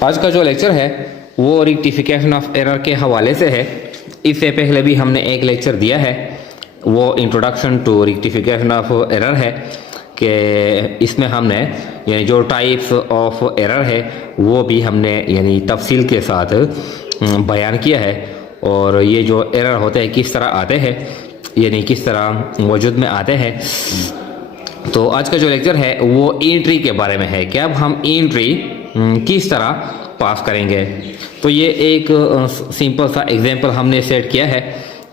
आज का जो लेक्चर है वो रेक्टिफिकेशन ऑफ एरर के हवाले से है। इससे पहले भी हमने एक लेक्चर दिया है, वो introduction to rectification of error है कि इसमें हमने यानी जो टाइप्स ऑफ एरर है वो भी हमने यानी तफसील के साथ बयान किया है, और ये जो एरर होते हैं किस तरह आते हैं यानी किस तरह वजूद में आते हैं। तो आज का जो लेक्चर है वो एंट्री के बारे में है कि अब हम एंट्री किस तरह पास करेंगे। तो ये एक सिंपल सा एग्जांपल हमने सेट किया है।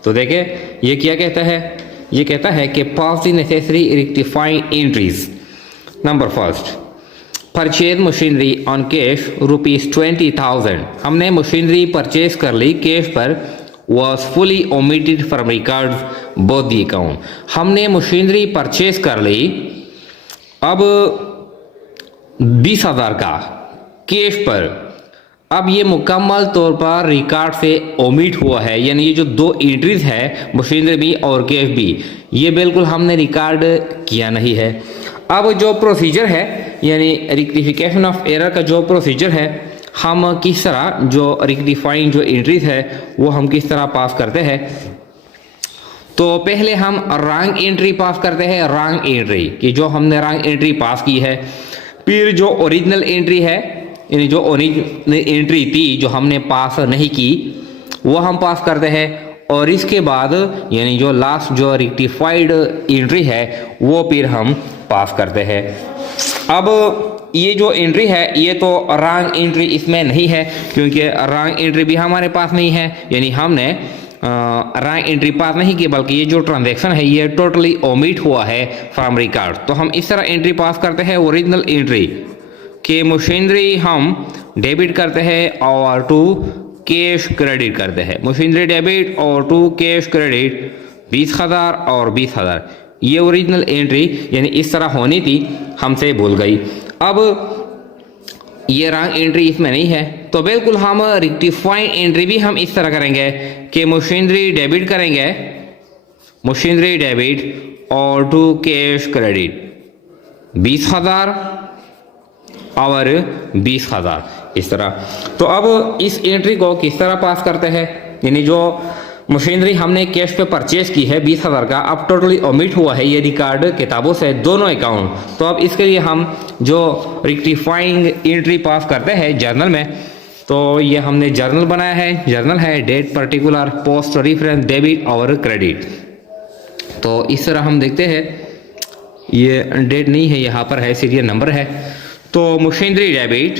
तो देखिए ये क्या कहता है, ये कहता है कि pass the necessary rectifying entries. Number first, purchase machinery on cash ₹20,000। हमने मशीनरी परचेज कर ली कैश पर, was fully omitted from records both the account। हमने मशीनरी परचेज कर ली, अब 20,000 का कैश पर, अब ये मुकम्मल तौर पर रिकॉर्ड से ओमिट हुआ है, यानी ये जो दो एंट्रीज है मशीनरी भी और कैश भी, ये बिल्कुल हमने रिकॉर्ड किया नहीं है। अब जो प्रोसीजर है यानी रेक्टिफिकेशन ऑफ एरर का जो प्रोसीजर है, हम किस तरह जो रेक्टिफाइंग जो एंट्रीज है वो हम किस तरह पास करते हैं। तो पहले हम रॉन्ग एंट्री पास करते हैं, रॉन्ग एंट्री कि जो हमने रॉन्ग एंट्री पास की है। फिर जो ओरिजिनल एंट्री है यानी जो ओरिजिनल एंट्री थी जो हमने पास नहीं की वो हम पास करते हैं, और इसके बाद यानी जो लास्ट जो रेक्टिफाइड एंट्री है वो फिर हम पास करते हैं। अब ये जो एंट्री है ये तो रॉन्ग एंट्री इसमें नहीं है, क्योंकि रॉन्ग एंट्री भी हमारे पास नहीं है, यानी हमने रॉन्ग एंट्री पास नहीं की, बल्कि ये जो ट्रांजैक्शन है ये टोटली ओमिट हुआ है फ्रॉम रिकॉर्ड। तो हम इस तरह एंट्री पास करते हैं ओरिजिनल एंट्री के मशीनरी हम डेबिट करते हैं और टू कैश क्रेडिट करते हैं। मशीनरी डेबिट और टू कैश क्रेडिट 20,000 और 20,000, ये ओरिजिनल एंट्री यानी इस तरह होनी थी, हमसे भूल गई। अब ये रॉन्ग एंट्री इसमें नहीं है, तो बिल्कुल हम रेक्टिफाइंग एंट्री भी हम इस तरह करेंगे कि मशीनरी डेबिट करेंगे, मशीनरी डेबिट और टू कैश क्रेडिट 20,000 और 20,000 इस तरह। तो अब इस एंट्री को किस तरह पास करते हैं, यानी जो मशीनरी हमने कैश पे परचेज की है 20,000 का, अब टोटली ओमिट हुआ है ये रिकॉर्ड किताबों से दोनों अकाउंट। तो अब इसके लिए हम जो रेक्टिफाइंग एंट्री पास करते हैं जर्नल में, तो ये हमने जर्नल बनाया है, जर्नल है date particular post reference debit और क्रेडिट। तो इस तरह हम देखते हैं, ये डेट नहीं है यहाँ पर है, सीरियल नंबर है। तो मशीनरी डेबिट,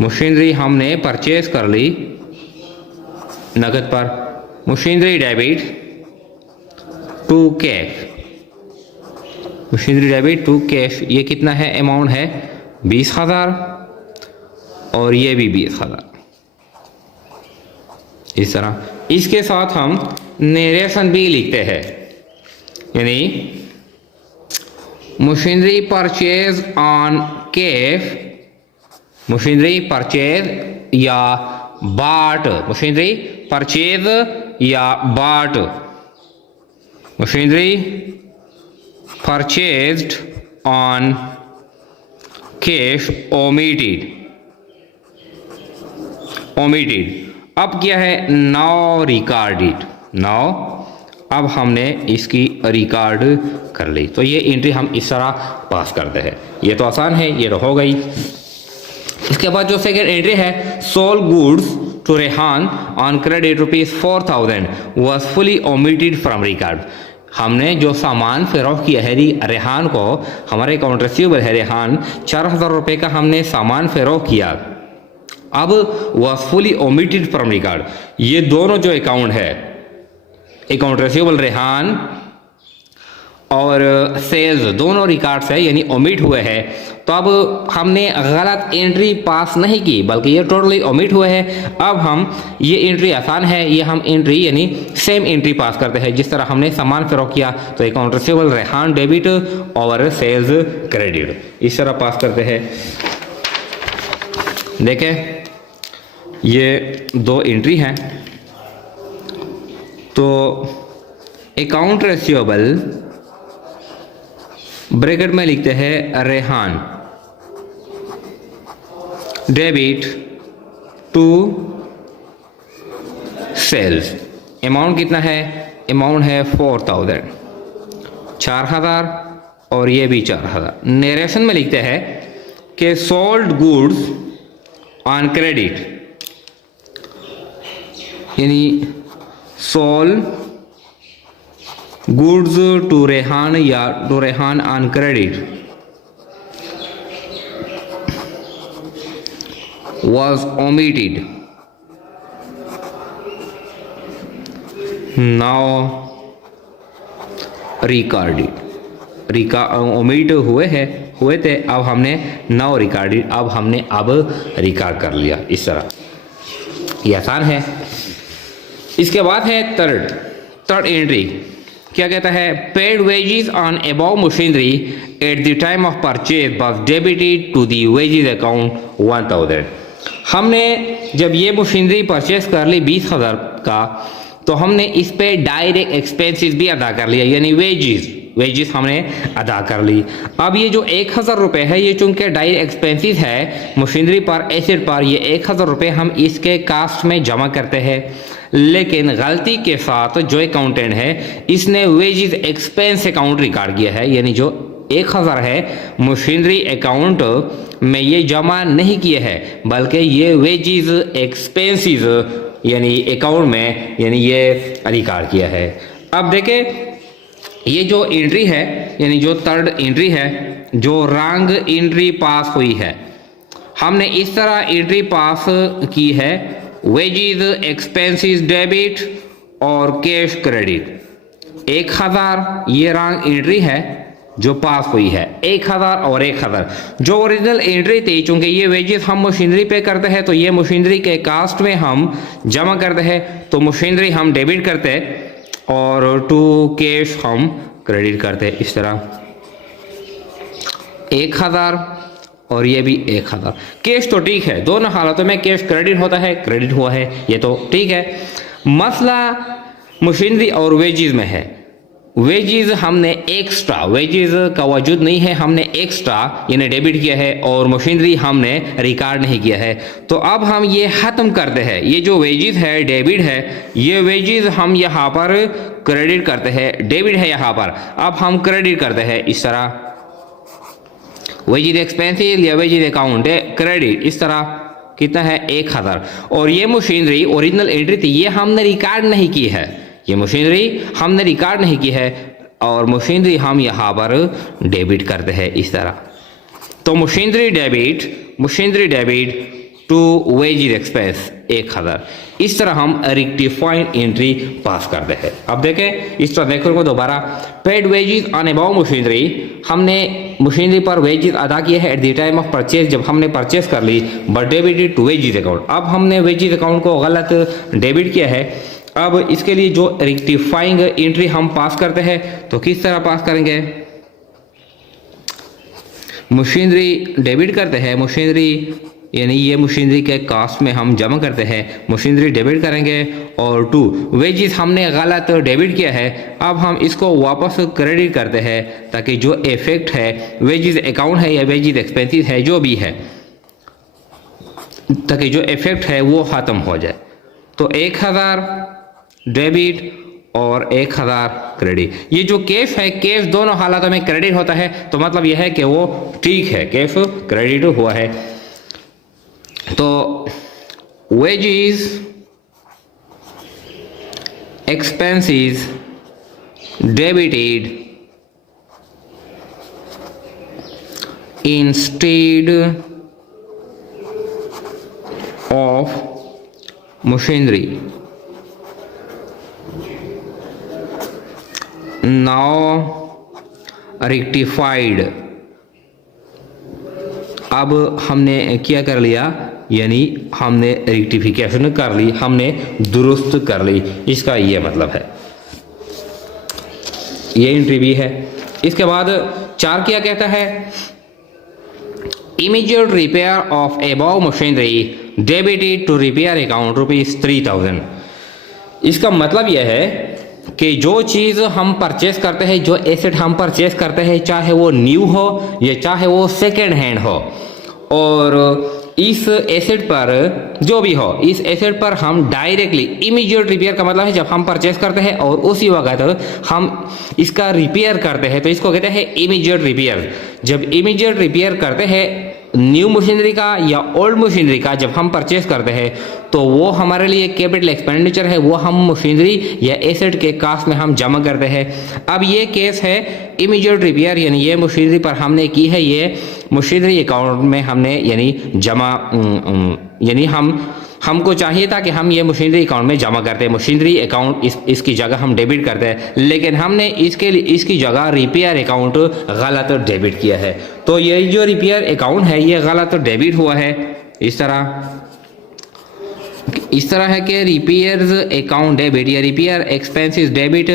मशीनरी हमने परचेज कर ली नगद पर, machinery debit to cash, machinery debit to cash, ये कितना है अमाउंट है 20,000 और ये भी 20,000 इस तरह। इसके साथ हम नरेशन भी लिखते हैं, यानी machinery purchase on cash, machinery purchase या बाट, मशीनरी परचेज या बाट, machinery purchased on cash omitted, omitted. अब क्या है नाउ रिकॉर्डेड, नाउ अब हमने इसकी रिकॉर्ड कर ली। तो ये एंट्री हम इस तरह पास करते हैं, ये तो आसान है, ये तो हो गई। इसके बाद जो सेकेंड एंट्री है sold goods to Rehan on credit ₹4,000 was fully omitted from record. हमने जो सामान फरोख्त किया है रेहान को, हमारे अकाउंट रिसीवेबल है रेहान, 4,000 रुपये का हमने सामान फरोख्त किया, अब was fully omitted from record. ये दोनों जो अकाउंट है, अकाउंट रिसीवेबल रेहान और सेल्स दोनों रिकॉर्ड्स है यानी ओमिट हुए हैं। तो अब हमने गलत एंट्री पास नहीं की, बल्कि ये टोटली ओमिट हुए हैं। अब हम ये एंट्री आसान है, ये हम एंट्री यानी सेम एंट्री पास करते हैं जिस तरह हमने सामान फरोख्त किया, तो अकाउंट रिसीवेबल रेहान डेबिट और सेल्स क्रेडिट इस तरह पास करते हैं। देखें ये दो एंट्री हैं, तो अकाउंट रिसीवेबल ब्रैकेट में लिखते हैं Rehan, debit to sales. Amount कितना है? अमाउंट है 4000, 4000 और ये भी 4000। नरेशन में लिखते हैं कि सोल्ड गुड्स ऑन क्रेडिट, यानी सोल्ड गुड्स टू रेहान या to Rehan on credit was omitted, now recorded। Omit हुए थे, अब हमने नाउ रिकॉर्डेड, अब हमने रिकॉर्ड कर लिया। इस तरह ये आसान है। इसके बाद है थर्ड एंट्री। क्या कहता है? Paid wages on above machinery at the time of purchase was debited to the wages account 1000। हमने जब ये मशीनरी परचेज कर ली 20,000 का, तो हमने इस पे डायरेक्ट एक्सपेंसेस भी अदा कर लिया, यानी वेजेस हमने अदा कर ली। अब ये जो 1000 रुपये है, ये चूंकि डायरेक्ट एक्सपेंसेस है मशीनरी पर, एसेट पर, ये 1000 रुपये हम इसके कास्ट में जमा करते हैं। लेकिन गलती के साथ जो अकाउंटेंट है इसने वेजेस एक्सपेंस अकाउंट रिकॉर्ड किया है, यानी जो 1000 है मशीनरी अकाउंट में ये जमा नहीं किए हैं, बल्कि ये वेजेस एक्सपेंसेस यानी अकाउंट में, यानी ये रिकॉर्ड किया है। अब देखें ये जो एंट्री है, यानी जो थर्ड एंट्री है, जो रॉन्ग एंट्री पास हुई है, हमने इस तरह एंट्री पास की है, वेजेस एक्सपेंसेस डेबिट और कैश क्रेडिट। 1000 ये रॉन्ग एंट्री है जो पास हुई है, 1000 और 1000। जो ओरिजिनल एंट्री थी, चूंकि ये वेजेस हम मशीनरी पे करते हैं, तो ये मशीनरी के कास्ट में हम जमा करते हैं, तो मशीनरी हम डेबिट करते हैं और टू कैश हम क्रेडिट करते हैं। इस तरह 1000 और ये भी 1000। कैश तो ठीक है, दोनों हालातों में कैश क्रेडिट होता है, क्रेडिट हुआ है, ये तो ठीक है। मसला मशीनरी और वेजेस में है। वेजेस हमने एक्स्ट्रा, वेजेस का वजूद नहीं है, हमने एक्स्ट्रा यानी डेबिट किया है, और मशीनरी हमने रिकॉर्ड नहीं किया है। तो अब हम ये खत्म करते हैं, ये जो वेजेस है डेबिट है, ये वेजेस हम यहाँ पर क्रेडिट करते हैं, डेबिट है यहाँ पर, अब हम क्रेडिट करते हैं। इस तरह वेजेस एक्सपेंसेस या वेजेस अकाउंट है क्रेडिट, इस तरह कितना है 1000। और ये मशीनरी ओरिजिनल एंट्री थी, ये हमने रिकॉर्ड नहीं की है, ये मशीनरी हमने रिकॉर्ड नहीं की है, और मशीनरी हम यहाँ पर डेबिट करते हैं इस तरह। तो machinery debit to wages expense 1000, इस तरह हम रेक्टिफाइड एंट्री पास करते हैं। अब देखें इस तरह देखने को दोबारा, paid wages on above machinery, हमने मशीनरी पर वेजेस अदा किए हैं at the time of purchase, जब हमने परचेज कर ली, but debited to wages account. अब हमने वेजेस अकाउंट को गलत डेबिट किया है। अब इसके लिए जो रेक्टिफाइंग एंट्री हम पास करते हैं, तो किस तरह पास करेंगे? मशीनरी डेबिट करते हैं, मशीनरी यानी ये मशीनरी के कास्ट में हम जमा करते हैं, मशीनरी डेबिट करेंगे, और टू वेजेस हमने गलत डेबिट किया है, अब हम इसको वापस क्रेडिट करते हैं, ताकि जो इफेक्ट है वेजेस अकाउंट है या वेजेस एक्सपेंसेस है जो भी है, ताकि जो इफेक्ट है वो ख़त्म हो जाए। तो 1000 डेबिट और 1000 क्रेडिट। ये जो कैश है, कैश दोनों हालातों में क्रेडिट होता है, तो मतलब यह है कि वो ठीक है, कैश क्रेडिट हुआ है। तो wages expenses debited instead of machinery, now rectified. अब हमने क्या कर लिया, यानी हमने रेक्टिफिकेशन कर ली, हमने दुरुस्त कर ली, इसका ये मतलब है। ये एंट्री भी है। इसके बाद 4 क्या कहता है? Immediate repair of above machinery debited to repair account ₹3000। इसका मतलब यह है कि जो चीज़ हम परचेस करते हैं, जो एसेट हम परचेस करते हैं, चाहे वो न्यू हो या चाहे वो सेकेंड हैंड हो, और इस एसेट पर जो भी हो, इस एसेट पर हम डायरेक्टली इमीडिएट रिपेयर का मतलब है जब हम परचेस करते हैं और उसी वक्त हम इसका रिपेयर करते हैं तो इसको कहते हैं इमीडिएट रिपेयर। जब इमीडिएट रिपेयर करते हैं न्यू मशीनरी का या ओल्ड मशीनरी का जब हम परचेस करते हैं तो वो हमारे लिए कैपिटल एक्सपेंडिचर है, वो हम मशीनरी या एसेट के कास्ट में हम जमा करते हैं। अब ये केस है इमीडिएट रिपेयर, यानी ये मशीनरी पर हमने की है, ये मशीनरी अकाउंट में हमने यानी जमा यानी हमको चाहिए था कि हम ये मशीनरी अकाउंट में जमा करते हैं, मशीनरी अकाउंट इसकी जगह हम डेबिट करते हैं, लेकिन हमने इसकी जगह रिपेयर अकाउंट गलत डेबिट किया है। तो ये जो रिपेयर अकाउंट है ये गलत डेबिट हुआ है। इस तरह है कि रिपेयर्स अकाउंट डेबिट या रिपेयर एक्सपेंसेस डेबिट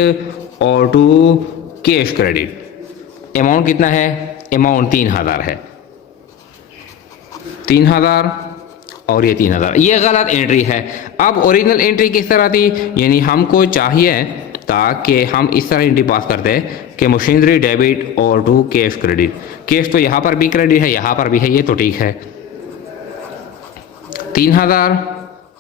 और टू कैश क्रेडिट। अमाउंट कितना है? अमाउंट 3000 है, 3000 और ये 3000, ये गलत एंट्री है। अब ओरिजिनल एंट्री किस तरह थी, यानी हमको चाहिए ताकि हम इस तरह एंट्री पास करते हैं कि मशीनरी डेबिट और टू कैश क्रेडिट। कैश तो यहाँ पर भी क्रेडिट है, यहाँ पर भी है, ये तो ठीक है। 3000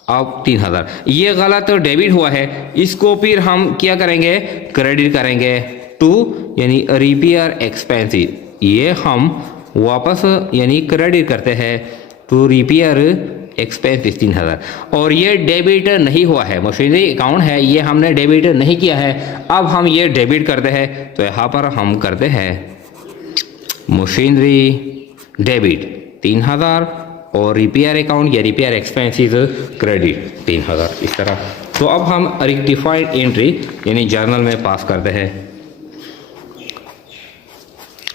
अब 3000 ये गलत डेबिट हुआ है, इसको फिर हम क्या करेंगे? क्रेडिट करेंगे टू यानी रिपेयर एक्सपेंसेस, ये हम वापस यानी क्रेडिट करते हैं टू रिपेयर एक्सपेंसेस 3000। और ये डेबिट नहीं हुआ है, मशीनरी अकाउंट है, ये हमने डेबिट नहीं किया है। अब हम ये डेबिट करते हैं तो यहाँ पर हम करते हैं मशीनरी डेबिट 3000 और रिपेयर अकाउंट या रिपेयर एक्सपेंसेस क्रेडिट 3000, इस तरह। तो अब हम रेक्टिफाइड एंट्री यानी जर्नल में पास करते हैं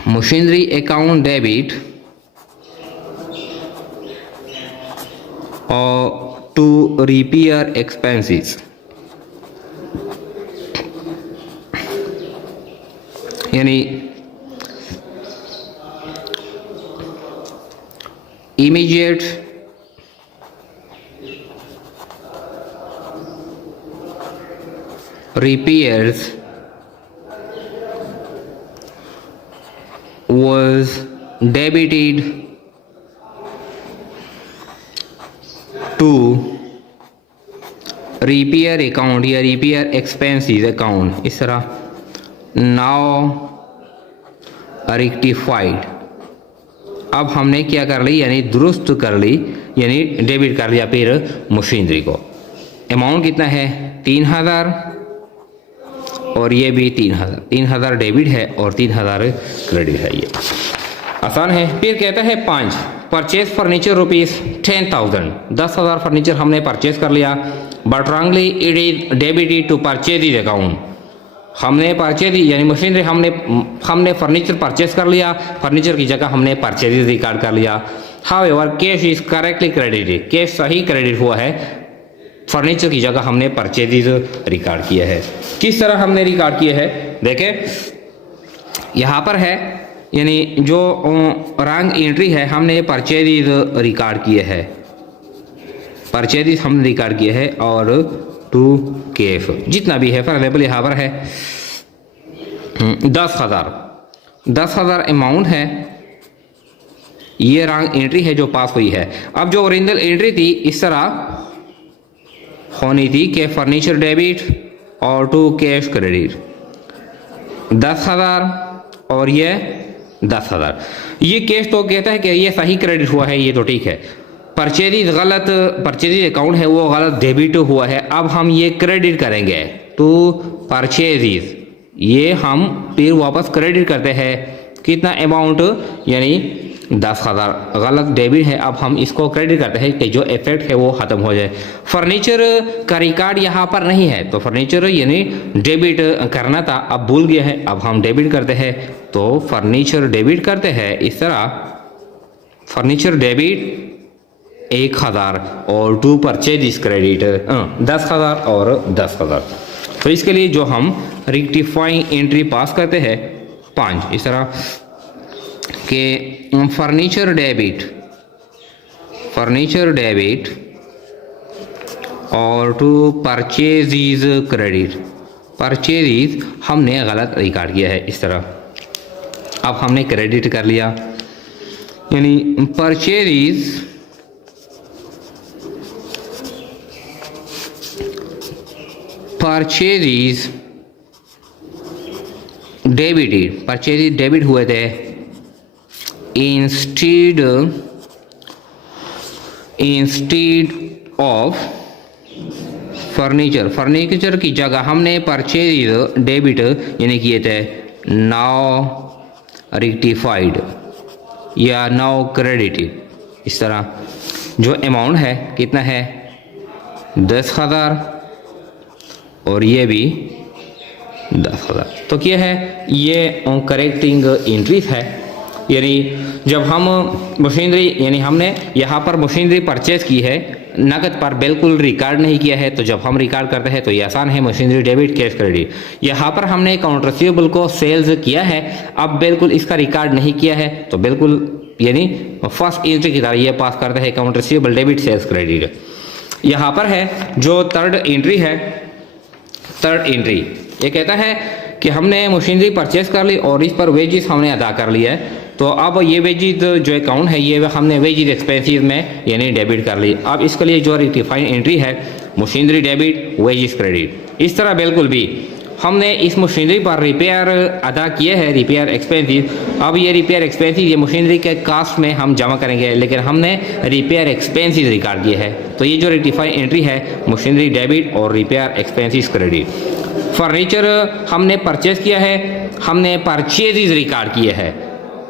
मशीनरी अकाउंट डेबिट और टू रिपेयर एक्सपेंसेस, यानी immediate repairs was debited to repair account या repair expenses account, इस तरह। now rectified, अब हमने क्या कर ली यानी दुरुस्त कर ली, यानी डेबिट कर लिया फिर मशीनरी को। अमाउंट कितना है? 3000 और ये भी 3000, 3000 डेबिट है और 3000 क्रेडिट है, ये आसान है। फिर कहता है 5 परचेज फर्नीचर रुपीज 10,000, 10,000 फर्नीचर हमने परचेज कर लिया, but wrongly it is debited to purchase account. हमने परचेज यानी मशीनरी हमने फर्नीचर परचेज कर लिया, फर्नीचर की जगह हमने परचेज रिकॉर्ड कर लिया। However cash is correctly credited, cash सही क्रेडिट हुआ है, फर्नीचर की जगह हमने परचेज रिकॉर्ड किया है। किस तरह हमने रिकॉर्ड किया है देखें, यहाँ पर है यानी जो रॉन्ग एंट्री है, हमने परचेज रिकॉर्ड किए है, परचेज हमने रिकॉर्ड किए है और टू कैश जितना भी है फॉर एग्जाम्पल यहाँ पर है 10,000 अमाउंट है, ये रॉन्ग एंट्री है जो पास हुई है। अब जो ओरिजिनल एंट्री थी इस तरह होनी थी कि फर्नीचर डेबिट और टू कैश क्रेडिट 10,000 और ये 10,000, ये कैश तो कहता है कि ये सही क्रेडिट हुआ है, ये तो ठीक है। परचेज गलत, परचेज अकाउंट है वो गलत डेबिट हुआ है, अब हम ये क्रेडिट करेंगे टू परचेज, ये हम फिर वापस क्रेडिट करते हैं कितना अमाउंट यानी 10,000 गलत डेबिट है, अब हम इसको क्रेडिट करते हैं कि जो इफेक्ट है वो ख़त्म हो जाए। फर्नीचर का रिकॉर्ड यहाँ पर नहीं है तो फर्नीचर यानी डेबिट करना था, अब भूल गया है, अब हम डेबिट करते हैं तो फर्नीचर डेबिट करते हैं इस तरह, फर्नीचर डेबिट 1,000 और टू परचेज क्रेडिट 10,000 और 10,000। तो इसके लिए जो हम रेक्टिफाइंग एंट्री पास करते हैं 5 इस तरह के फर्नीचर डेबिट और टू परचेज क्रेडिट, परचेज हमने गलत रिकॉर्ड किया है इस तरह, अब हमने क्रेडिट कर लिया यानी परचेज परचेज डेबिट हुए थे इंस्टीड ऑफ फर्नीचर की जगह हमने परचेज डेबिट यानी किए थे नाउ रेक्टिफाइड या नाउ क्रेडिटेड। इस तरह जो अमाउंट है कितना है 10,000 और ये भी 10,000। तो क्या है ये करेक्टिंग एंट्रीज है, यानी जब हम मशीनरी यानी हमने यहाँ पर मशीनरी परचेज की है नकद पर बिल्कुल रिकॉर्ड नहीं किया है, तो जब हम रिकॉर्ड करते हैं तो ये आसान है मशीनरी डेबिट कैश क्रेडिट। यहाँ पर हमने अकाउंट रिसीवेबल को सेल्स किया है, अब बिल्कुल इसका रिकॉर्ड नहीं किया है तो बिल्कुल यानी फर्स्ट एंट्री की तरह ये पास करता है account receivable debit sales credit. यहाँ पर है जो थर्ड एंट्री है, थर्ड एंट्री ये कहता है कि हमने मशीनरी परचेज कर ली और इस पर वेजेस हमने अदा कर लिया है, तो अब ये वेजेस जो अकाउंट है ये हमने वेजेस एक्सपेंसेस में यानी डेबिट कर ली। अब इसके लिए जो रेक्टिफाइड एंट्री है मशीनरी डेबिट वेजेस क्रेडिट। इस तरह बिल्कुल भी हमने इस मशीनरी पर रिपेयर अदा किए हैं रिपेयर एक्सपेंसेस, अब ये रिपेयर एक्सपेंसेस ये मशीनरी के कास्ट में हम जमा करेंगे, लेकिन हमने रिपेयर एक्सपेंसेस रिकॉर्ड किए हैं, तो ये जो रेक्टिफाइड एंट्री है मशीनरी डेबिट और रिपेयर एक्सपेंसेस क्रेडिट। फर्नीचर हमने परचेज किया है, हमने परचेजेस रिकॉर्ड किए हैं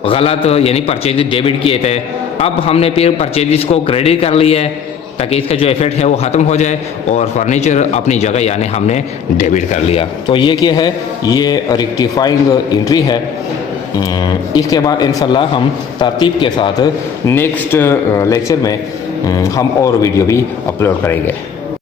गलत यानी परचेजेस डेबिट किए थे, अब हमने फिर परचेजेस को क्रेडिट कर लिया है ताकि इसका जो इफेक्ट है वो ख़त्म हो जाए और फर्नीचर अपनी जगह यानी हमने डेबिट कर लिया। तो ये क्या है ये रेक्टिफाइंग एंट्री है। इसके बाद इंशाल्लाह हम तरतीब के साथ नेक्स्ट लेक्चर में हम और वीडियो भी अपलोड करेंगे।